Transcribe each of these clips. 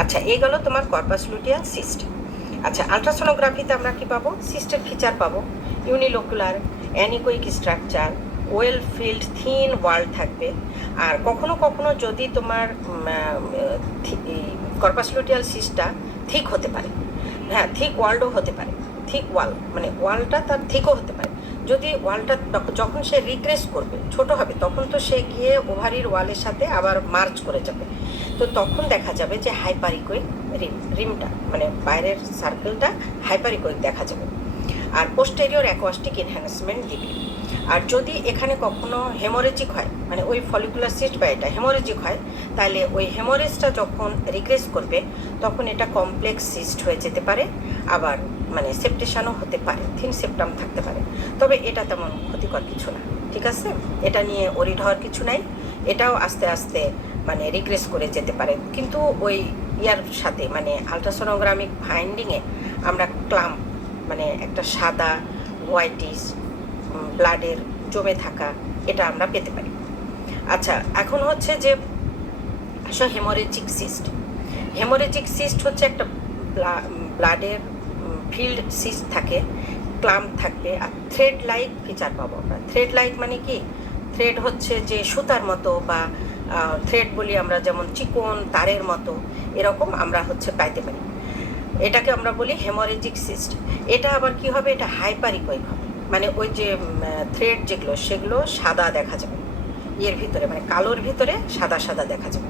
আচ্ছা, এই গেল তোমার কর্পাস লুটিয়াল সিস্ট। আচ্ছা, আলট্রাসোনোগ্রাফিতে আমরা কি পাবো? সিস্টের ফিচার পাবো ইউনিলোকুলার, অ্যানিকোইক স্ট্রাকচার, ওয়েল ফিল্ড থিন ওয়াল থাকবে। আর কখনো কখনো যদি তোমার কর্পাস লুটিয়াল সিস্টটা থিক হতে পারে, হ্যাঁ থিক ওয়ালও হতে পারে, থিক ওয়াল মানে ওয়ালটা তার থিকও হতে পারে। যদি ওয়ালটা যখন সে রিগ্রেস করবে, ছোট হবে, তখন তো সে গিয়ে ওভারির ওয়ালের সাথে আবার মার্চ করে যাবে। তো তখন দেখা যাবে যে হাইপারিকোইক রিমটা মানে বাইরের সার্কেলটা হাইপারিকোইক দেখা যাবে, আর পোস্টেরিয়র অ্যাকোয়াস্টিক এনহ্যান্সমেন্ট দিবে। আর যদি এখানে কখনো হেমোরেজিক হয়, মানে ওই ফলিকুলার সিস্ট বা এটা হেমোরেজিক হয়, তাহলে ওই হেমোরেজটা যখন রিগ্রেস করবে তখন এটা কমপ্লেক্স সিস্ট হয়ে যেতে পারে, আবার মানে সেপ্টেশনও হতে পারে, থিন সেপ্টাম থাকতে পারে। তবে এটা তেমন ক্ষতিকর কিছু না, ঠিক আছে, এটা নিয়ে ওরিড হওয়ার কিছু নাই। এটাও আস্তে আস্তে মানে রিগ্রেস করে যেতে পারে, কিন্তু ওই ইয়ার সাথে মানে আলট্রাসোনোগ্রামিক ফাইন্ডিংয়ে আমরা ক্লাম্প মানে একটা সাদা হোয়াইটিস ব্লাডের জমে থাকা এটা আমরা পেতে পারি। আচ্ছা, এখন হচ্ছে যে আসলে হেমোরেজিক সিস্ট। হেমোরেজিক সিস্ট হচ্ছে একটা ব্লাডের ফিল্ড সিস্ট থাকে, ক্লাম্প থাকবে, আর থ্রেড লাইক ফিচার পাবো আমরা। থ্রেড লাইক মানে কি? থ্রেড হচ্ছে যে সুতার মতো, বা থ্রেড বলি আমরা, যেমন চিকন তারের মতো, এরকম আমরা হচ্ছে পাইতে পারি। এটাকে আমরা বলি হেমোরেজিক সিস্ট। এটা আবার কি হবে? এটা হাইপারিকোইক হবে, মানে ওই যে থ্রেড যেগুলো সেগুলো সাদা দেখা যাবে এর ভিতরে, মানে কালোর ভিতরে সাদা সাদা দেখা যাবে।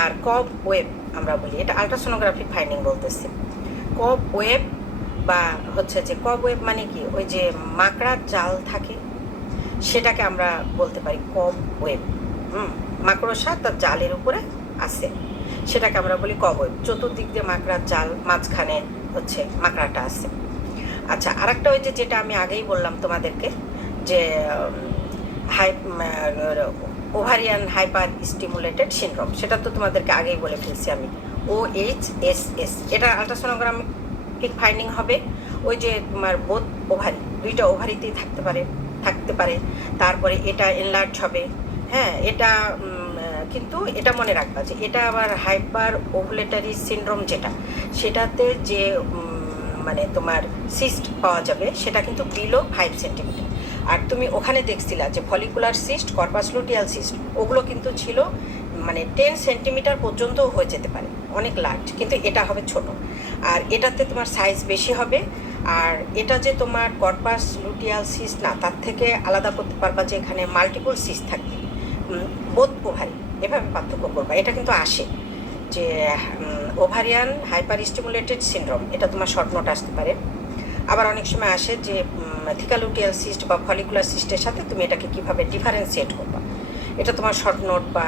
আর কব ওয়েব আমরা বলি, এটা আলট্রাসোনোগ্রাফিক ফাইন্ডিং বলতেছি। কব ওয়েব বা হচ্ছে যে কব ওয়েব মানে কি? ওই যে মাকড়ার জাল থাকে, সেটাকে আমরা বলতে পারি কব ওয়েব। মাকড়সা তার জালের উপরে আছে, সেটাকে আমরা বলি কব ওয়েব। চতুর্দিক দিয়ে মাকড়ার জাল, মাঝখানে হচ্ছে মাকড়াটা আছে। আচ্ছা, আরেকটা ওই যে যেটা আমি আগেই বললাম তোমাদেরকে, যে ওভারিয়ান হাইপার স্টিমুলেটেড সিনড্রোম, সেটা তো তোমাদেরকে আগেই বলে ফেলছি আমি, OHSS। এটা আলট্রাসোনোগ্রাফিক ফাইন্ডিং হবে ওই যে তোমার বোথ ওভারি, দুইটা ওভারিতেই থাকতে পারে। তারপরে এটা এনলার্জ হবে, হ্যাঁ এটা কিন্তু এটা মনে রাখবা যে এটা আবার হাইপার ওভুলেটারি সিনড্রোম যেটা, সেটাতে যে মানে তোমার সিস্ট পাওয়া যাবে সেটা কিন্তু বিলো 5 সেন্টিমিটার। আর তুমি ওখানে দেখছিলা যে follicular cyst, corpus luteal cyst, ওগুলো কিন্তু ছিল মানে 10 সেন্টিমিটার পর্যন্তও হয়ে যেতে পারে, অনেক লার্জ, কিন্তু এটা হবে ছোট। আর এটাতে তোমার সাইজ বেশি হবে। আর এটা যে তোমার কর্পাস লুটিয়াল সিস্ট না, তার থেকে আলাদা করতে পারবা যে এখানে মাল্টিপল সিস্ট থাকবে, বোথ ওভারি, এভাবে পার্থক্য করবা। এটা কিন্তু আসে যে ওভারিয়ান হাইপার স্টিমুলেটেড সিনড্রোম, এটা তোমার শর্ট নোট আসতে পারে। আবার অনেক সময় আসে যে থিকালুটিয়াল সিস্ট বা ফলিকুলার সিস্টের সাথে তুমি এটাকে কীভাবে ডিফারেন্সিয়েট করবা, এটা তোমার শর্ট নোট বা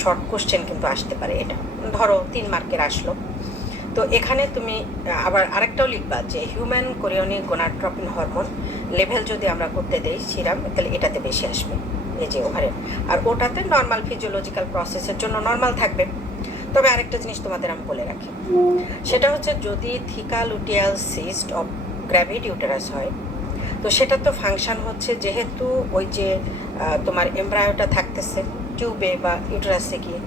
শর্ট কোশ্চেন কিন্তু আসতে পারে। এটা ধরো 3 মার্কের আসলো, তো এখানে তুমি আবার আরেকটাও লিখবা যে human chorionic gonadotropin hormone level যদি আমরা করতে দেই সিরাম, তাহলে এটাতে বেশি আসবে, এই যে ওভারে। আর ওটাতে নর্মাল ফিজিওলজিক্যাল প্রসেসের জন্য নর্মাল থাকবে। তবে আরেকটা জিনিস তোমাদের আমি বলে রাখি, সেটা হচ্ছে যদি থিকালুটিয়াল সিস্ট অফ গ্র্যাভিড ইউটেরাস হয়, তো সেটা তো ফাংশন হচ্ছে যেহেতু ওই যে তোমার এমব্রায়োটা থাকতেছে টিউবে বা ইউটেরাসে গিয়ে,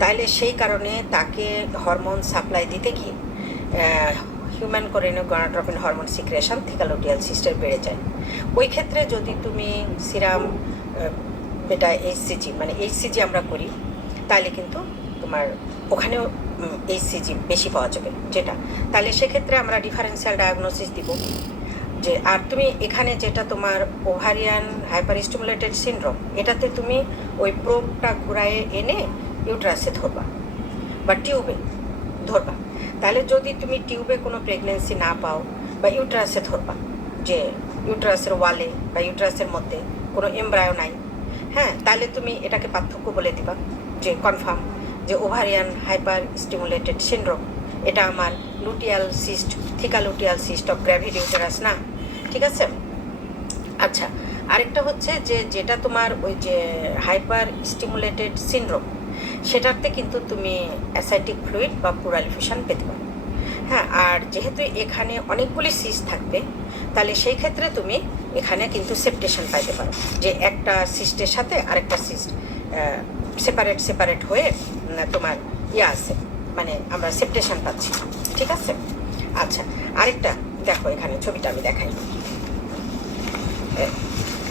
তাইলে সেই কারণে তাকে হরমোন সাপ্লাই দিতে গিয়ে human chorionic gonadotropin hormone secretion theca luteal সিস্টের বেড়ে যায়। ওই ক্ষেত্রে যদি তুমি সিরাম এটা এইচসিজি মানে এইচসিজি আমরা করি, তাহলে কিন্তু তোমার ওখানেও এইচসিজি বেশি পাওয়া যাবে যেটা, তাহলে সেক্ষেত্রে আমরা ডিফারেন্সিয়াল ডায়াগনোসিস দিব যে। আর তুমি এখানে যেটা তোমার ওভারিয়ান হাইপার স্টিমুলেটেড সিনড্রোম, এটাতে তুমি ওই প্রোবটা ঘুরায়ে এনে ইউট্রাসে ধরবা বা টিউবে ধরবা। তাহলে যদি তুমি টিউবে কোনো প্রেগনেন্সি না পাও বা ইউট্রাসে ধরবা, যে ইউট্রাসের ওয়ালে বা ইউট্রাসের মধ্যে কোনো এমব্রায়ো নাই, হ্যাঁ, তাহলে তুমি এটাকে পার্থক্য বলে দিবা যে কনফার্ম যে ওভারিয়ান হাইপার স্টিমুলেটেড সিনড্রোম, এটা আমার luteal cyst, theca luteal cyst of gravid uterus না, ঠিক আছে। আচ্ছা, আরেকটা হচ্ছে যে যেটা তোমার ওই যে হাইপার স্টিমুলেটেড সিনড্রোম, সেটাতে কিন্তু তুমি অ্যাসাইটিক ফ্লুইড বা প্লুরাল ফিউশন পেতে পারো, হ্যাঁ। আর যেহেতু এখানে অনেকগুলি সিস্ট থাকবে, তাহলে সেই ক্ষেত্রে তুমি এখানে কিন্তু সেপ্টেশন পাইতে পারো, যে একটা সিস্টের সাথে আরেকটা সিস্ট সেপারেট হয়ে তোমার আছে মানে আমরা সেপ্টেশন পাচ্ছি, ঠিক আছে। আচ্ছা, আরেকটা দেখো, এখানে ছবিটা আমি দেখাই,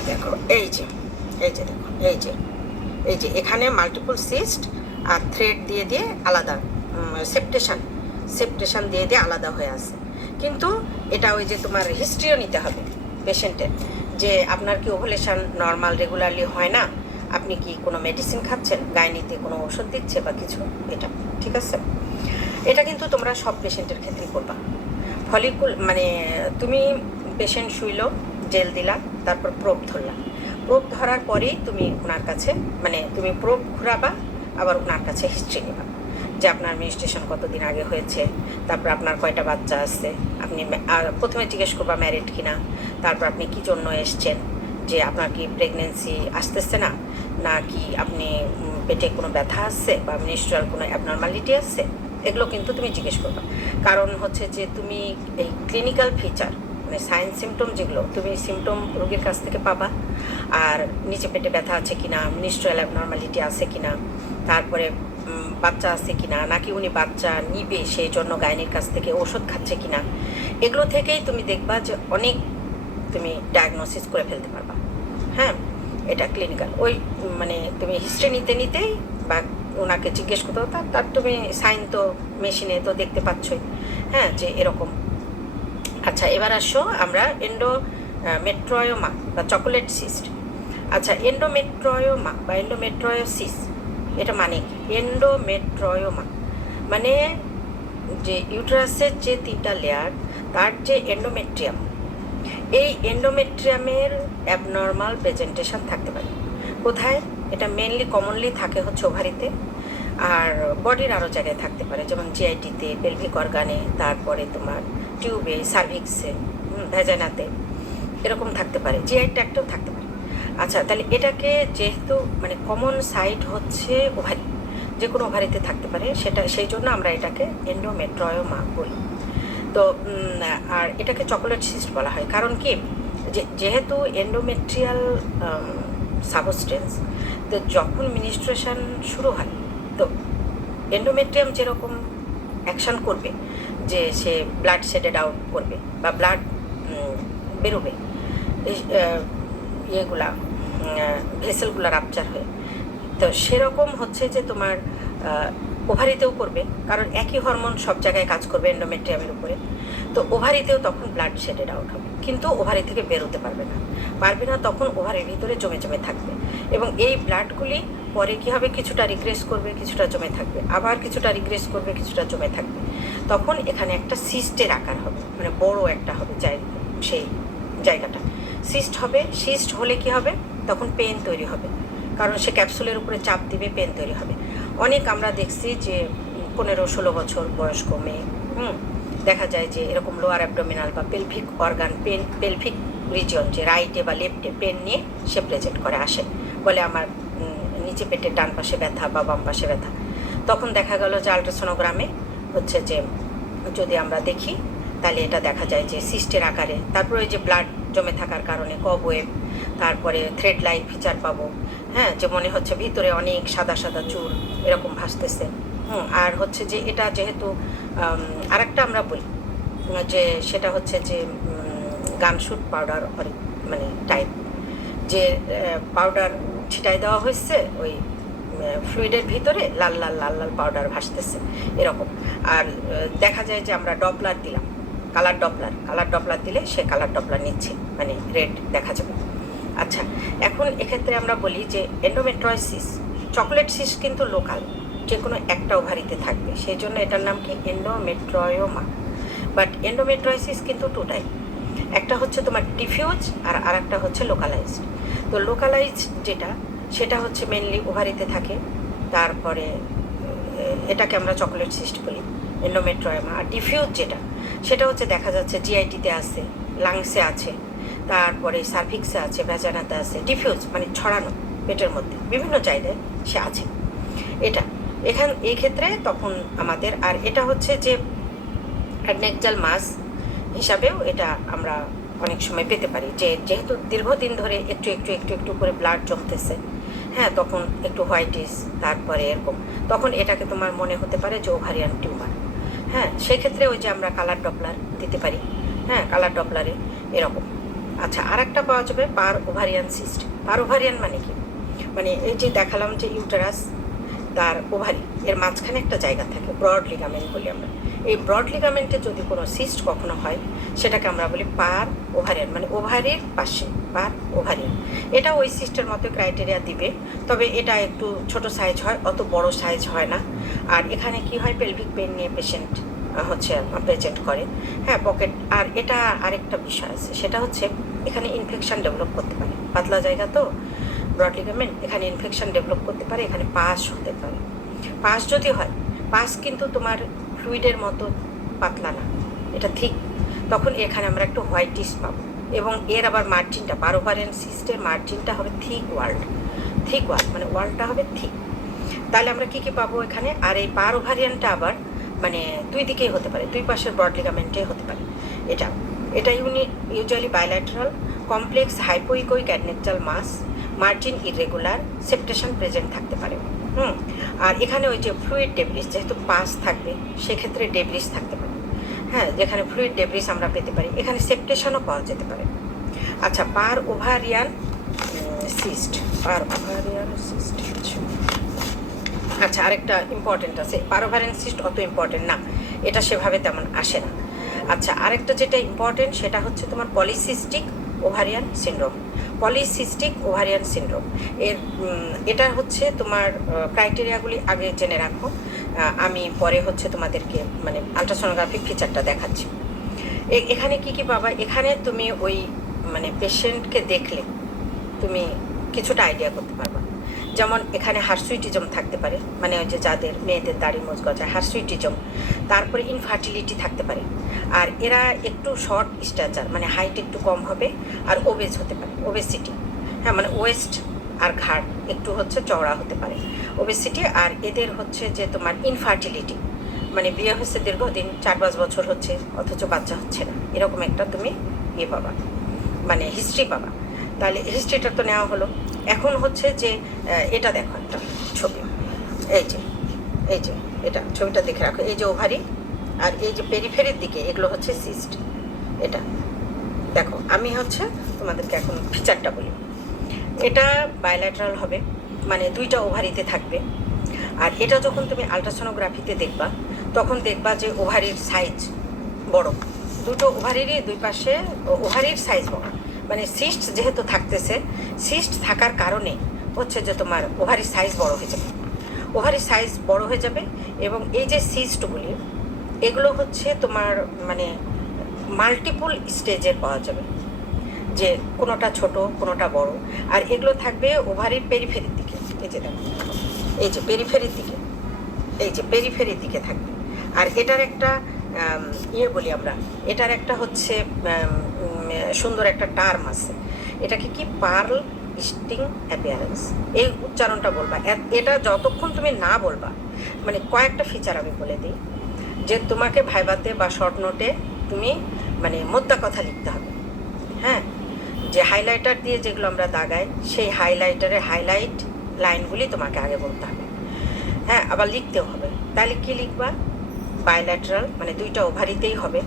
দেখো এই যে দেখো এই যে এখানে মাল্টিপল সিস্ট আর থ্রেড দিয়ে দিয়ে আলাদা সেপ্টেশন দিয়ে দিয়ে আলাদা হয়ে আছে। কিন্তু এটা ওই যে তোমার হিস্ট্রিও নিতে হবে পেশেন্টের, যে আপনার কি ওভুলেশন নর্মাল রেগুলারলি হয় না, আপনি কি কোনো মেডিসিন খাচ্ছেন, গাইনিতে কোনো ওষুধ দিচ্ছে বা কিছু, এটা ঠিক আছে। এটা কিন্তু তোমরা সব পেশেন্টের ক্ষেত্রেই করবা। ফলিকুল মানে তুমি পেশেন্ট শুইলো, জেল দিলা, তারপর প্রোব ধরলা, প্রোব ধরার পরেই তুমি ওনার কাছে মানে তুমি প্রোব ঘুরাবা, আবার ওনার কাছে হিস্ট্রি নেবা, যে আপনার মেনস্ট্রুয়েশন কতদিন আগে হয়েছে, তারপর আপনার কয়টা বাচ্চা আছে, আপনি প্রথমে জিজ্ঞেস করবা ম্যারিড কিনা, তারপর আপনি কী জন্য এসছেন, যে আপনার কি প্রেগনেন্সি আসতেছে না, না কি আপনি পেটে কোনো ব্যথা আসছে বা মেনস্ট্রুয়াল কোনো অ্যাবনর্মালিটি আসছে, এগুলো কিন্তু তুমি জিজ্ঞেস করবা। কারণ হচ্ছে যে তুমি এই ক্লিনিক্যাল ফিচার মানে সাইন সিমটম যেগুলো তুমি সিমটম রোগীর কাছ থেকে পাবা, আর নিচে পেটে ব্যথা আছে কিনা, মেনস্ট্রুয়াল অ্যাবনর্মালিটি আছে কিনা, তারপরে বাচ্চা আছে কিনা, নাকি উনি বাচ্চা নিবে সেই জন্য গাইনির কাছ থেকে ওষুধ খাচ্ছে কিনা, এগুলো থেকেই তুমি দেখবা যে অনেক তুমি ডায়াগনোসিস করে ফেলতে পারবা। হ্যাঁ, এটা ক্লিনিক্যাল ওই মানে তুমি হিস্ট্রি নিতে নিতেই বা ওনাকে জিজ্ঞেস করতে হতো, তার তুমি সাইন তো মেশিনে তো দেখতে পাচ্ছই, হ্যাঁ, যে এরকম। আচ্ছা, এবার আসো আমরা এন্ডোমেট্রয়োমা বা চকোলেট সিস্ট। আচ্ছা, এন্ডোমেট্রয়োমা বা এন্ডোমেট্রয়োসিস এটা মানে কি? এন্ডোমেট্রয়োমা মানে যে ইউটেরাসের যে 3টা লেয়ার, তার যে এন্ডোমেট্রিয়াম, এই এন্ডোমেট্রিয়ামের অ্যাবনর্মাল প্রেজেন্টেশন থাকতে পারে। কোথায়? এটা মেনলি কমনলি থাকে হচ্ছে ওভারিতে, আর বডির আরও জায়গায় থাকতে পারে, যেমন জিআইটিতে, পেলভিক অর্গানে, তারপরে তোমার টিউবে, সার্ভিক্সে, ভ্যাজানাতে, এরকম থাকতে পারে, জিআই ট্র্যাক্টেও থাকতে পারে। আচ্ছা, তাহলে এটাকে যেহেতু মানে কমন সাইট হচ্ছে ওভারি, যে কোনো ওভারিতে থাকতে পারে, সেটা সেই জন্য আমরা এটাকে এন্ডোমেট্রয়োমা বলি। তো আর এটাকে চকোলেট সিস্ট বলা হয়, কারণ কি যেহেতু এন্ডোমেট্রিয়াল সাবস্টেন্স, তো যখন মিনিস্ট্রেশন শুরু হয় তো এন্ডোমেট্রিয়াম যেরকম অ্যাকশন করবে, যে সে ব্লাড শেডেড আউট করবে বা ব্লাড বেরোবে, ইয়েগুলা ভেসেলগুলো রাপচার হয়ে, তো সেরকম হচ্ছে যে তোমার ওভারিতেও করবে, কারণ একই হরমোন সব জায়গায় কাজ করবে এন্ডোমেট্রিয়ামের উপরে। তো ওভারিতেও তখন ব্লাড শেডেড আউট হবে, কিন্তু ওভারি থেকে বেরোতে পারবে না, তখন ওভারির ভিতরে জমে জমে থাকবে, এবং এই ব্লাডগুলি পরে কী হবে, কিছুটা রিগ্রেস করবে, কিছুটা জমে থাকবে, আবার কিছুটা রিগ্রেস করবে, কিছুটা জমে থাকবে, তখন এখানে একটা সিস্টের আকার হবে, মানে বড় একটা হবে সেই জায়গাটা সিস্ট হবে। সিস্ট হলে কি হবে, তখন পেন তৈরি হবে, কারণ সে ক্যাপসুলের উপরে চাপ দিবে, পেন তৈরি হবে। অনেক আমরা দেখছি যে 15-16 বছর বয়স্ক মেয়ে দেখা যায় যে এরকম লোয়ার অ্যাবডোমিনাল বা pelvic organ pain, pelvic region যে রাইটে বা লেফটে পেন নিয়ে সে প্রেজেন্ট করে আসে, বলে আমার নিচে পেটের ডান পাশে ব্যথা বা বাম পাশে ব্যথা। তখন দেখা গেল যে আল্ট্রাসোনোগ্রামে হচ্ছে যে যদি আমরা দেখি, তাহলে এটা দেখা যায় যে সিস্টের আকারে, তারপরে ওই যে ব্লাড জমে থাকার কারণে কবওয়েব, তারপরে থ্রেড লাইক ফিচার পাবো, হ্যাঁ, যে মনে হচ্ছে ভিতরে অনেক সাদা সাদা চুল এরকম ভাসতেছে। আর হচ্ছে যে এটা যেহেতু আরেকটা আমরা বলি যে সেটা হচ্ছে যে গামশুট পাউডার মানে টাইপ, যে পাউডার ছিটাই দেওয়া হয়েছে ওই ফ্লুইডের ভিতরে, লাল লাল লাল লাল পাউডার ভাসতেছে এরকম। আর দেখা যায় যে আমরা ডপলার দিলাম, কালার ডপলার দিলে সে কালার ডপলার নিচ্ছে, মানে রেড দেখা যাবে। আচ্ছা, এখন এক্ষেত্রে আমরা বলি যে এন্ডোমেট্রয়োসিস, চকোলেট সিস কিন্তু লোকাল, যে কোনো একটা ওভারিতে থাকবে, সেই জন্য এটার নাম কি এন্ডোমেট্রয়োমা। বাট এন্ডোমেট্রয়োসিস কিন্তু 2 টাইপ, একটা হচ্ছে তোমার ডিফিউজ আর আরেকটা হচ্ছে লোকালাইজড। তো লোকালাইজড যেটা, সেটা হচ্ছে মেনলি ওভারিতে থাকে, তারপরে এটাকে আমরা চকোলেট সিস্ট বলি, এন্ডোমেট্রয়োমা। আর ডিফিউজ যেটা, সেটা হচ্ছে দেখা যাচ্ছে জিআইটিতে আছে, লাংসে আছে, তারপরে সার্ভিক্সে আছে, ভ্যাজানাতে আছে। ডিফিউজ মানে ছড়ানো পেটের মধ্যে বিভিন্ন জায়গায় সে আছে। এটা এই ক্ষেত্রে তখন আমাদের, আর এটা হচ্ছে যে অ্যাডনেক্টাল মাস হিসাবেও এটা আমরা অনেক সময় পেতে পারি, যে যেহেতু দীর্ঘদিন ধরে একটু একটু করে ব্লাড জমতেছে, হ্যাঁ, তখন একটু হোয়াইটিস, তারপরে এরকম, তখন এটাকে তোমার মনে হতে পারে যে ওভারিয়ান টিউমার। হ্যাঁ, সেক্ষেত্রে ওই যে আমরা কালার ডপলার দিতে পারি। হ্যাঁ, কালার ডপলারে এরকম। আচ্ছা, আর একটা পাওয়া যাবে পার ওভারিয়ান সিস্ট। পার ওভারিয়ান মানে কি? মানে এই যে দেখালাম যে ইউটেরাস, তার ওভারি, এর মাঝখানে একটা জায়গা থাকে, ব্রড লিগামেন্ট বলি আমরা। এই ব্রড লিগামেন্টে যদি কোনো সিস্ট কখনো হয়, সেটাকে আমরা বলি পার ওভারিয়ান, মানে ওভারির পাশে পার ওভারিয়ান। এটা ওই সিস্টের মতো ক্রাইটেরিয়া দিবে, তবে এটা একটু ছোট সাইজ হয়, অত বড় সাইজ হয় না। আর এখানে কি হয়, পেলভিক পেন নিয়ে পেশেন্ট প্রেজেন্ট করে। হ্যাঁ, পকেট। আর এটা আরেকটা বিষয় আছে, সেটা হচ্ছে এখানে ইনফেকশন ডেভেলপ করতে পারে, পাতলা জায়গা তো ব্রড লিগামেন্ট, এখানে ইনফেকশন ডেভেলপ করতে পারে, এখানে পাস হতে পারে। পাস যদি হয়, পাস কিন্তু তোমার ফ্লুইডের মতো পাতলা না, এটা ঠিক, তখন এখানে আমরা একটু হোয়াইটিস পাবো। এবং এর আবার মার্জিনটা, পারোভারিয়ান সিস্টের মার্জিনটা হবে থিক ওয়ার্ল্ড, থিক ওয়ার্ল্ড মানে ওয়ার্ল্ডটা হবে থিক। তাহলে আমরা কী কী পাবো এখানে? আর এই পারোভারিয়ানটা আবার মানে দুই দিকেই হতে পারে, দুই পাশের ব্রড লিগামেন্টে হতে পারে। এটা এটা ইউজুয়ালি বাইল্যাটারাল, কমপ্লেক্স হাইপোইকোইক অ্যাডনেকটাল মাস, মার্জিন ইরেগুলার, সেপ্টেশন প্রেজেন্ট থাকতে পারে। আর এখানে ওই যে ফ্লুইড ডেব্রিস, যেহেতু পাস থাকবে সেক্ষেত্রে ডেব্রিস থাকতে পারে। হ্যাঁ, যেখানে ফ্লুইড ডেব্রিস আমরা পেতে পারি, এখানে সেপ্টেশনও পাওয়া যেতে পারে। আচ্ছা, পার ওভারিয়ান সিস্ট, পার ওভারিয়ান সিস্ট। আচ্ছা, আরেকটা ইম্পর্টেন্ট আছে, পার ওভারিয়ান সিস্ট অত ইম্পর্টেন্ট না, এটা সেভাবে তেমন আসে না। আচ্ছা, আরেকটা যেটা ইম্পর্টেন্ট সেটা হচ্ছে তোমার polycystic ovarian syndrome. Polycystic ovarian syndrome এটা হচ্ছে তোমার ক্রাইটেরিয়াগুলি আগে জেনে রাখো, আমি পরে হচ্ছে তোমাদেরকে মানে আলট্রাসোনোগ্রাফিক ফিচারটা দেখাচ্ছি। এখানে কি কি পাবা? এখানে তুমি ওই মানে পেশেন্টকে দেখলে তুমি কিছুটা আইডিয়া করতে পারবা। যেমন এখানে হার্সুইটিজম থাকতে পারে, মানে ওই যে যাদের মেয়েদের দাড়ি মোজ গজায়, হার্সুইটিজম। তারপরে ইনফার্টিলিটি থাকতে পারে। আর এরা একটু শর্ট স্ট্যাচার, মানে হাইট একটু কম হবে, আর ওবেজ হতে পারে, ওবেসিটি। হ্যাঁ, মানে ওয়েস্ট আর ঘাট একটু হচ্ছে চওড়া হতে পারে, ওবেসিটি। আর এদের হচ্ছে যে তোমার ইনফার্টিলিটি, মানে বিয়ে হচ্ছে দীর্ঘদিন, 4-5 বছর হচ্ছে অথচ বাচ্চা হচ্ছে না, এরকম একটা তুমি ইয়ে পাবা, মানে হিস্ট্রি পাবা। তাহলে হিস্ট্রিটা তো নেওয়া হলো। এখন হচ্ছে যে এটা দেখো একটা ছবি, এই যে এই যে এটা ছবিটা দেখে রাখো, এই যে ওভারি আর এই যে পেরিফেরির দিকে এগুলো হচ্ছে সিস্ট। এটা দেখো, আমি হচ্ছে তোমাদেরকে এখন ফিচারটা বলি। এটা বাইল্যাটারাল হবে, মানে দুইটা ওভারিতে থাকবে। আর এটা যখন তুমি আলট্রাসোনোগ্রাফিতে দেখবা, তখন দেখবা যে ওভারির সাইজ বড়, দুটো ওভারিরই দুই পাশে ওভারির সাইজ বড়। মানে সিস্ট যেহেতু থাকতেছে, সিস্ট থাকার কারণে হচ্ছে যে তোমার ওভারির সাইজ বড় হয়ে যাবে, ওভারির সাইজ বড় হয়ে যাবে। এবং এই যে সিস্টগুলি, এগুলো হচ্ছে তোমার মানে মাল্টিপল স্টেজের পাওয়া যাবে, যে কোনোটা ছোট কোনোটা বড়। আর এগুলো থাকবে ওভারির পেরিফেরির দিকে, এই যে দেখো, এই যে পেরিফেরির দিকে, এই যে পেরিফেরির দিকে থাকবে। আর এটার একটা ইয়ে বলি আমরা, এটার একটা হচ্ছে সুন্দর একটা টার্ম আছে, এটাকে কি পার্ল স্টিং অ্যাপিয়ারেন্স, এই উচ্চারণটা বলবা। এটা যতক্ষণ তুমি না বলবা, মানে কয়েকটা ফিচার আমি বলে দিই, যে তোমাকে ভাইবাতে বা শর্ট নোটে তুমি মানে মোদ্দা কথা লিখতে হবে। হ্যাঁ, যে হাইলাইটার দিয়ে যেগুলো আমরা দাগাই, সেই হাইলাইটারের হাইলাইট লাইনগুলি তোমাকে আগে বলতে হবে। হ্যাঁ, আবার লিখতেও হবে। তাহলে কি লিখবা? বাইল্যাটারাল, মানে দুইটা ওভারিতেই হবে,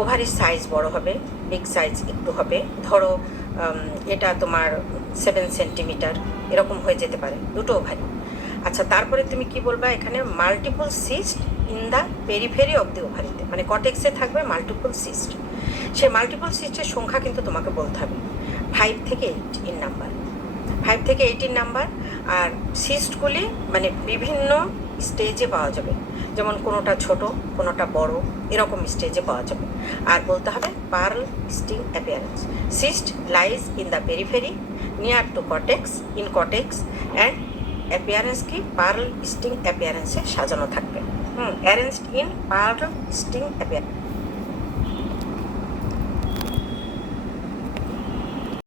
ওভারির সাইজ বড় হবে, বিগ সাইজ একটু হবে, ধরো এটা তোমার 7 সেন্টিমিটার এরকম হয়ে যেতে পারে, দুটো ওভারি। আচ্ছা, তারপরে তুমি কি বলবা? এখানে multiple cyst in the periphery of the ওভারিতে, মানে কটেক্সে থাকবে মাল্টিপল সিস্ট। সেই মাল্টিপল সিস্টের সংখ্যা কিন্তু তোমাকে বলতে হবে 5 থেকে 8 ইন নাম্বার, 5 থেকে 18 নাম্বার। আর সিস্টগুলি মানে বিভিন্ন স্টেজে পাওয়া যাবে, যেমন কোনোটা ছোট কোনোটা বড়, এরকম স্টেজে পাওয়া যাবে। আর বলতে হবে pearl string appearance, cyst lies in the periphery near to cortex, in cortex and appearance কি পার্ল স্টিং অ্যাপিয়ারেন্সে সাজানো থাকবে। Arranged in pearl string appearance.